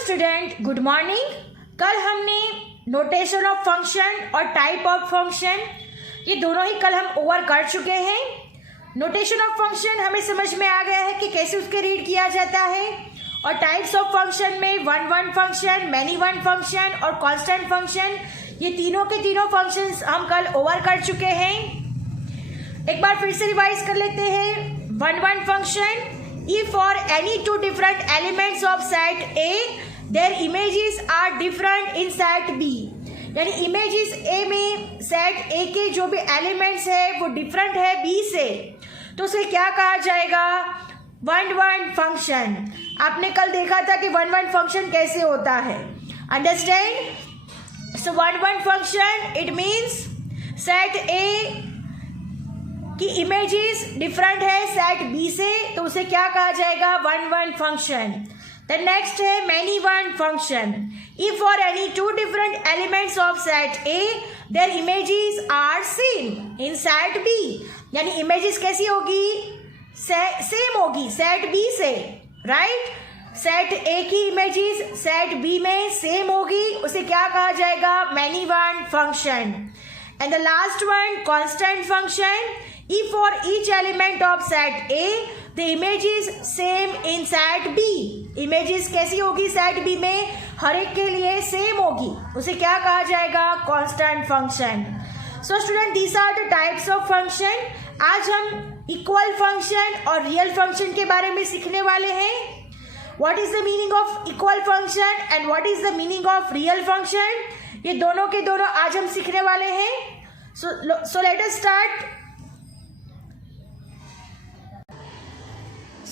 Student, good morning. कल हमने notation of function और टाइप ऑफ फंक्शन ये दोनों ही कल हम ओवर कर चुके हैं। नोटेशन ऑफ फंक्शन हमें समझ में आ गया है कि कैसे उसके रीड किया जाता है, और टाइप्स ऑफ फंक्शन में one one function, many one function और कांस्टेंट फंक्शन, ये तीनों के तीनों फंक्शंस हम कल ओवर कर चुके हैं। एक बार फिर से रिवाइज कर लेते हैं। One one function, if for any two different elements of set A their images are different in set B, यानी इमेजेस A में सेट A के जो भी एलिमेंट्स है वो डिफरेंट है B से, तो उसे क्या कहा जाएगा? One one function. आपने कल देखा था कि वन वन फंक्शन कैसे होता है, understand? So one one function it means set A कि इमेजेस डिफरेंट है सेट बी से, तो उसे क्या कहा जाएगा? One one function. The next है many one function. If for any two different elements of set A their images are same in set B, यानी इमेजेस कैसी होगी? सेम होगी सेट बी से, राइट? सेट ए की images set B में same होगी, उसे क्या कहा जाएगा? Many one function. And the last one constant function. If for each element of set A, the image is same in set B. Images कैसी होगी set B में? हर एक के लिए सेम होगी, उसे क्या कहा जाएगा? Constant function. So student, these are the types of function. आज हम इक्वल फंक्शन और रियल फंक्शन के बारे में सीखने वाले हैं। What is the meaning of equal function and what is the meaning of real function? ये दोनों के दोनों आज हम सीखने वाले हैं। So let us start.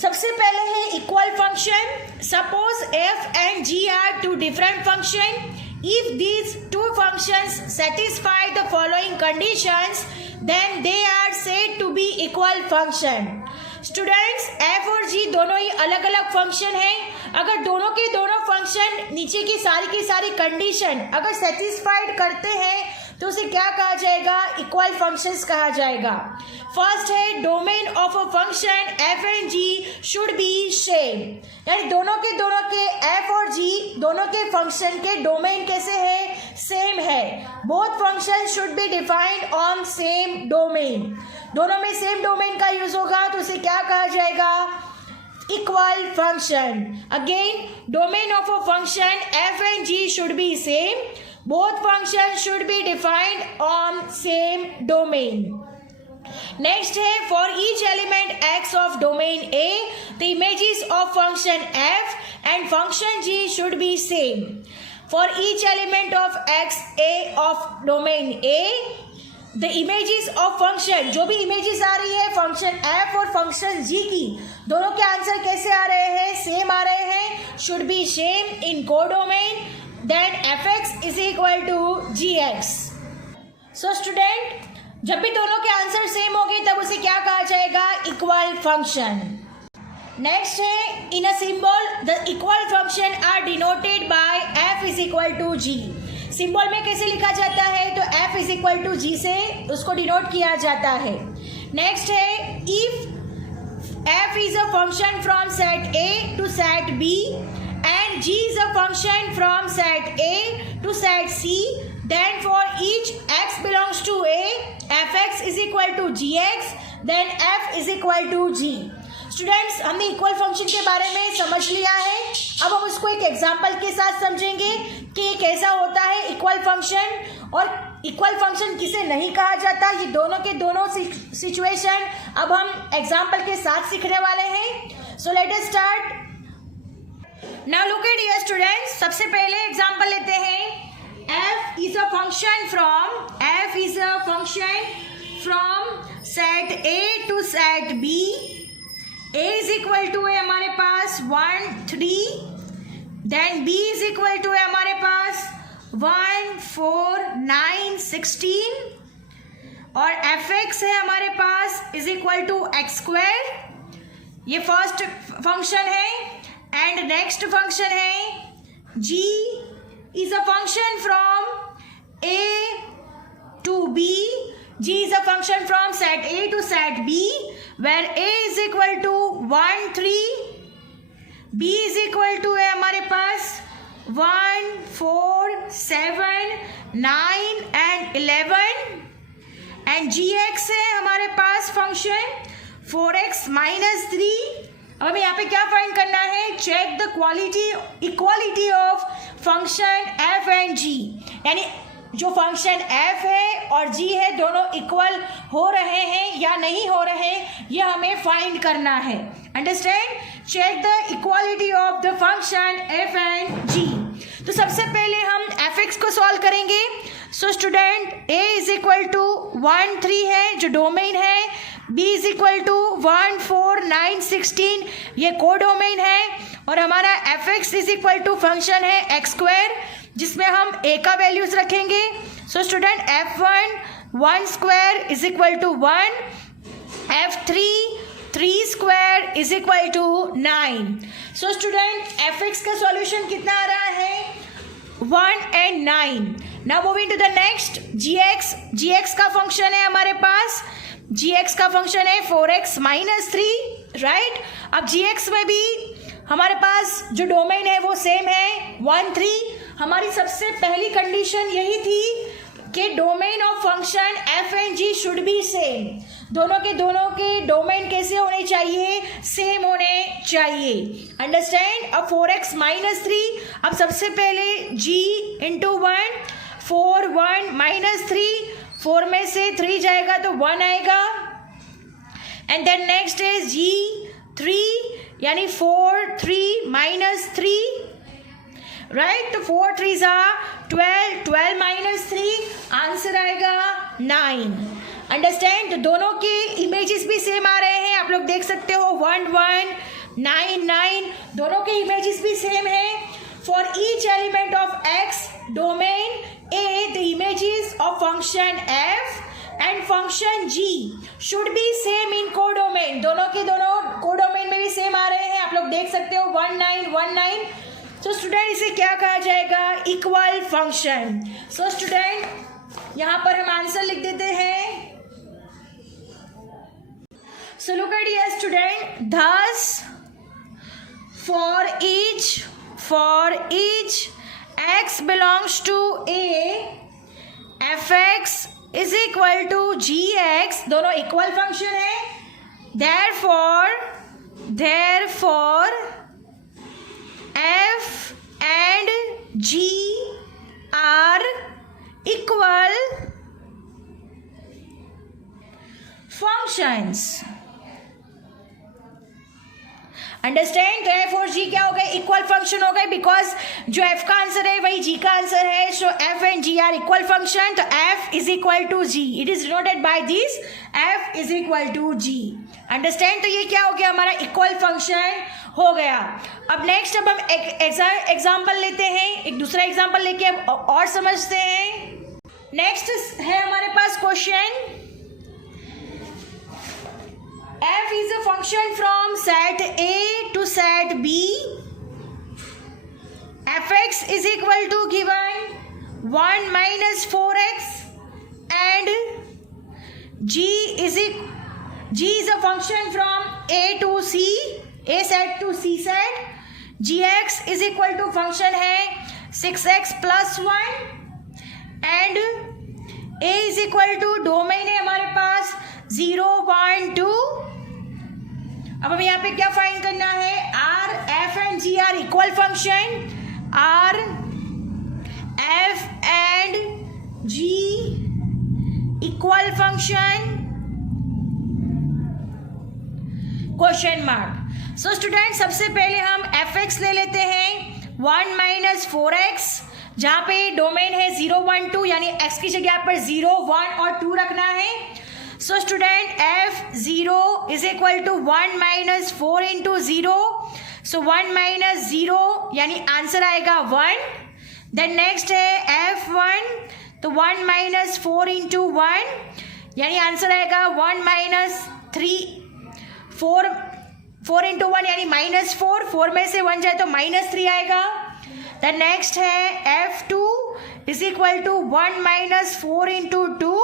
सबसे पहले है equal function. Suppose F and G are two different function. If these two functions satisfy the following conditions then they are said to be equal function. Students, F और G दोनों ही अलग अलग function हैं। अगर दोनों के दोनों फंक्शन नीचे की सारी कंडीशन अगर सेटिस्फाइड करते हैं तो उसे क्या कहा जाएगा? इक्वल फंक्शंस कहा जाएगा। फर्स्ट है domain of a function F and G should be same, यानी दोनों के एफ और जी दोनों के फंक्शन के डोमेन कैसे है? सेम है। Both function should be defined on same domain. दोनों में सेम डोमेन का यूज होगा तो उसे क्या कहा जाएगा? Equal function. Again, domain of a function F and G should be same. Both functions should be defined on same domain. Next है for each element x of domain A, the images of function f and function g should be same. For each element of x A of domain A, the images of function, जो भी images आ रही है function f और function g की, दोनों के answer कैसे आ रहे हैं? सेम आ रहे हैं। should be same in codomain. Then fx is equal to gx. So student, जब भी दोनों के आंसर सेम होंगे तब उसे क्या कहा जाएगा? Equal function. नेक्स्ट है in a symbol the equal function are denoted by f is equal to g. Symbol में कैसे लिखा जाता है? तो f is equal to g से उसको डिनोट किया जाता है। नेक्स्ट है if f is a function from set a to set b and g is a function from set A to set C, then for each x belongs to A, fx is equal to gx, then f is equal to g. Students, हमने equal function के बारे में समझ लिया है। अब हम उसको एक एग्जांपल के साथ समझेंगे कि ये कैसा होता है इक्वल फंक्शन, और इक्वल फंक्शन किसे नहीं कहा जाता। ये दोनों के दोनों सिचुएशन अब हम एग्जांपल के साथ सीखने वाले हैं। So let us start. Now look at here students, सबसे पहले एग्जाम्पल लेते हैं। f is a function from set A to set B. A is equal to है हमारे पास 1 3, then B is equal to है हमारे पास 1 4 9 16, और fx है हमारे पास is equal to x square. ये फर्स्ट फंक्शन है। एंड नेक्स्ट फंक्शन है g is a function from A to B. g is a function from set A to set B where A is equal to 1 3, B is equal to है हमारे पास 1, 4, 7, 9 and 11 and gx है हमारे पास function 4x minus 3। अब हमें यहाँ पे क्या find करना है, check the equality of function f and g, यानी जो फंक्शन f है और g है दोनों इक्वल हो रहे हैं या नहीं हो रहे, ये हमें फाइंड करना है। Understand, check the equality of the function f and g। तो सबसे पहले हम fx को सॉल्व करेंगे। So student a is equal to 1 3 है जो डोमेन है, b इज इक्वल टू 1 4 9 16 ये को डोमेन है, और हमारा fx is equal to function है एक्स स्क्वायर जिसमें हम a का वैल्यूज रखेंगे। So student f1 1 square is equal to 1, f3 3 square is equal to 9। So student fx का सॉल्यूशन कितना आ रहा है, 1 and 9। Now moving to the next, gx का फंक्शन है हमारे पास, gx का फंक्शन है 4x माइनस 3, राइट। अब gx में भी हमारे पास जो डोमेन है वो सेम है 1 3। हमारी सबसे पहली कंडीशन यही थी कि domain of function f and g should be same, दोनों के डोमेन कैसे होने चाहिए, सेम होने चाहिए। अंडरस्टैंड। अब 4x माइनस 3, अब सबसे पहले g इंटू 1 4 1 माइनस 3, 4 में से 3 जाएगा तो 1 आएगा, and then next is g 3 यानी 4 3 माइनस 3, राइट। तो 4 3 12, 12 माइनस 3 आंसर आएगा 9। अंडरस्टैंड, तो दोनों के इमेजेस भी सेम आ रहे हैं, आप लोग देख सकते हो 1 1 9 9 दोनों के इमेजेस भी सेम है। For each element of x domain a the images of function f and function g should be same in codomain, दोनों कोडोमेन में भी सेम आ रहे हैं, आप लोग देख सकते हो 1 9 1 9। सो स्टूडेंट इसे क्या कहा जाएगा, इक्वल फंक्शन। सो स्टूडेंट यहाँ पर हम आंसर लिख देते हैं। So look at here student, thus for each x belongs to a, fx is equal to gx, दोनों इक्वल फंक्शन है। therefore f and g are equal functions। Understand, तो F और जी क्या हो गए, इक्वल फंक्शन हो गए, बिकॉज जो एफ का आंसर है वही जी का आंसर है। So F and G are equal function, तो F is equal to G, it is denoted by this F is equal to G. Understand, तो ये क्या हो गया, हमारा इक्वल फंक्शन हो गया। अब नेक्स्ट अब हम एक एग्जाम्पल लेते हैं, एक दूसरा एग्जाम्पल लेके अब और समझते हैं। नेक्स्ट है हमारे पास question, f is a function from set A to set B, fx is equal to given 1 minus 4x, and g is a function from A to C, A set to C set, gx is equal to function है 6x plus 1, and A is equal to domain है हमारे पास 0 1 2। अब हमें यहाँ पे क्या find करना है, are F and G are equal function, are F and G equal function, question mark. So student सबसे पहले हम एफ एक्स ले लेते हैं 1 माइनस 4x, जहाँ पे डोमेन है 0 1 2, यानी x की जगह पर 0 1 और 2 रखना है। So student f0 is equal to 1 minus 4 into 0, so 1 minus 0 यानी आंसर आएगा 1। Then next है f1, तो 1 minus 4 into 1 यानी आंसर आएगा 1 minus 3 4 into 1 यानी माइनस 4 में से 1 जाए तो माइनस 3 आएगा। Then next है f2 is equal to 1 minus 4 into 2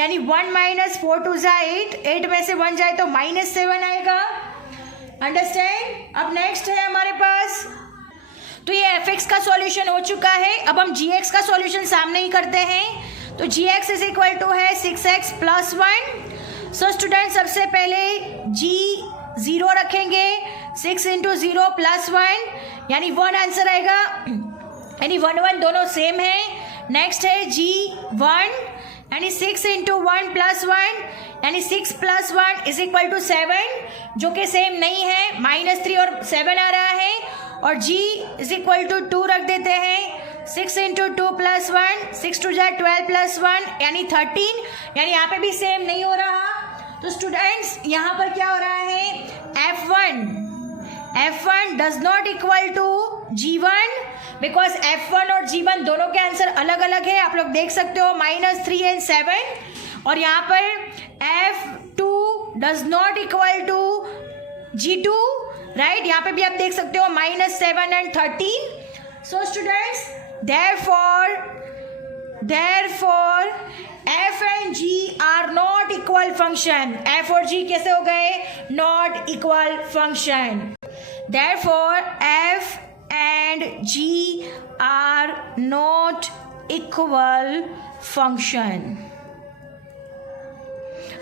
यानी 1 माइनस 4 2 जा 8 में से 1 जाए तो माइनस 7 आएगा। अंडरस्टैंड। अब नेक्स्ट है हमारे पास तो ये fx का सॉल्यूशन हो चुका है। अब हम gx का सॉल्यूशन सामने ही करते हैं। तो gx इज इक्वल टू है 6x प्लस 1। सो स्टूडेंट सबसे पहले g 0 रखेंगे, 6 इंटू 0 प्लस 1 यानी 1 आंसर आएगा, यानी 1 1 दोनों सेम है। नेक्स्ट है g 1 यानी 6 इंटू 1 प्लस 1 यानी 6 प्लस 1 इज इक्वल टू 7, जो कि सेम नहीं है, -3 और 7 आ रहा है। और g इज इक्वल टू 2 रख देते हैं, 6 इंटू 2 प्लस 1, 6 टू जा 12 प्लस 1 यानी 13, यानी यहाँ पे भी सेम नहीं हो रहा। तो स्टूडेंट्स यहाँ पर क्या हो रहा है, F1 does not equal to G1 because F1 और G1 दोनों के आंसर अलग अलग है। आप लोग देख सकते हो -3 एंड 7। और यहाँ पर F2 does not equal to G2, right, यहाँ पे भी आप देख सकते हो -7 and 13। So students therefore f and g are not equal function। f और g कैसे हो गए, not equal function। therefore f and g are not equal function।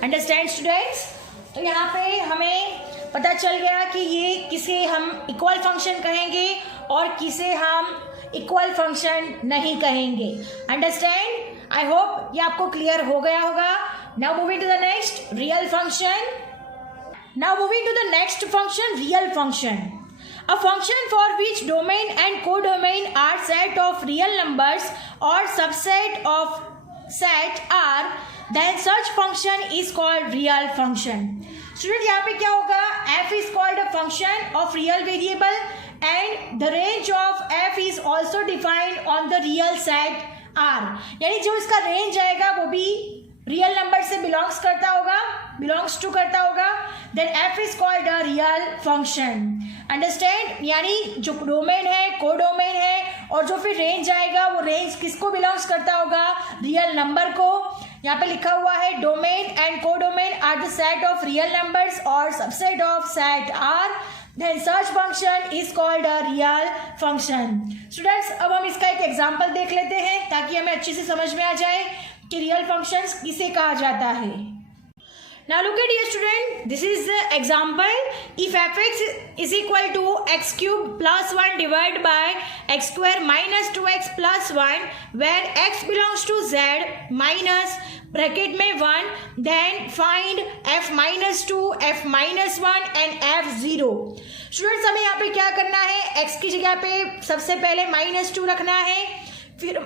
understand students? तो यहाँ पे हमें पता चल गया कि ये किसे हम इक्वल फंक्शन कहेंगे और किसे हम इक्वल फंक्शन नहीं कहेंगे। अंडरस्टैंड? आई होप ये आपको क्लियर हो गया होगा। Now moving to the next, real function. Now moving to the next function, real function. A function for which domain and codomain are set of real numbers और subset of set R, then such function is called real function। Student यहाँ पे क्या होगा, f is called a function of real variable and the range of f is also defined on the real set r। यानी जो इसका range आएगा वो भी रियल नंबर से बिलोंग्स करता होगा, then f is called a real function। Understand? यानी जो डोमेन है, कोडोमेन है, और जो फिर रेंज आएगा वो रेंज किसको बिलोंग्स करता होगा, रियल नंबर को। यहाँ पे लिखा हुआ है domain and codomain are the set of real numbers और subset of set R, then such function is called a real function। Students अब हम इसका एक एग्जांपल देख लेते हैं ताकि हमें अच्छे से समझ में आ जाए कि रियल फंक्शंस किसे कहा जाता है। Now look at here student, this is the example। if fx is equal to x cube plus 1 divided by x square minus 2x plus 1 where x belongs to z minus bracket में 1, then find f minus 2, f minus 1 and f 0। Students हमें यहाँ पे क्या करना है, x की जगह पे सबसे पहले -2 रखना है, फिर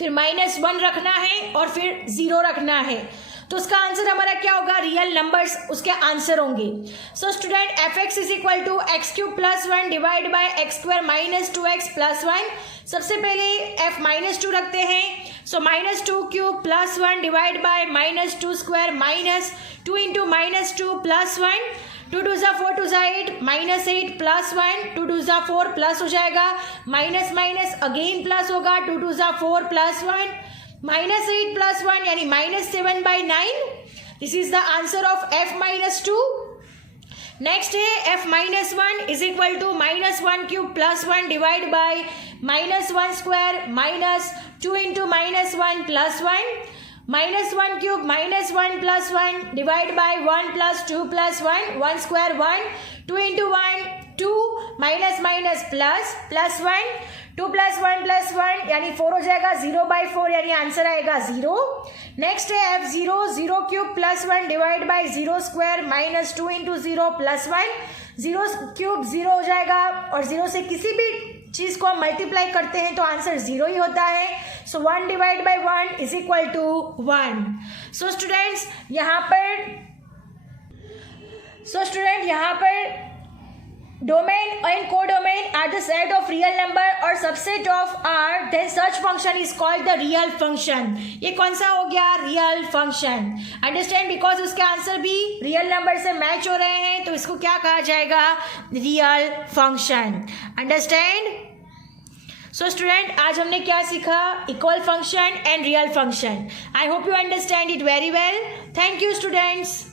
-1 रखना है और फिर 0 रखना है। तो उसका आंसर हमारा क्या होगा, रियल नंबर्स उसके आंसर होंगे। So student fx is equal to x cube plus 1 divide by x square minus 2x plus 1। सबसे पहले f -2 रखते हैं। So -2 cube plus 1 divide by -2 square minus 2 into -2 plus 1, 2 2 ज़ा 4 2 ज़ा 8 -8 प्लस 1, 2 2 ज़ा 4 प्लस हो जाएगा, माइनस माइनस अगेन प्लस होगा, 2 2 ज़ा 4 प्लस 1, -8 प्लस 1 यानी -7/9। This is the answer of f -2। Next है f -1 is equal to -1 cube plus 1 divide by -1 square minus 2 into -1 plus 1, -1 cube -1 plus 1 divide by 1 plus 2 plus 1, 1 square 1, 2 into 1 2 minus minus plus plus 1, 2 plus 1 plus 1 यानी 4 हो जाएगा, 0/4 यानी answer आएगा 0। Next है f 0 cube plus 1 divide bye 0 square minus 2 into 0 plus 1, 0 cube 0 हो जाएगा और 0 से किसी भी चीज को हम मल्टीप्लाई करते हैं तो आंसर 0 ही होता है। So 1 divide by 1 is equal to 1। So students यहाँ पर domain and codomain are the set of real number और subset of R, then such function is called the real function. ये कौन सा हो गया, रियल फंक्शन। अंडरस्टैंड? बिकॉज उसके answer भी रियल नंबर से मैच हो रहे हैं तो इसको क्या कहा जाएगा, real function. Understand? So student आज हमने क्या सीखा, equal function and real function. I hope you understand it very well. Thank you students.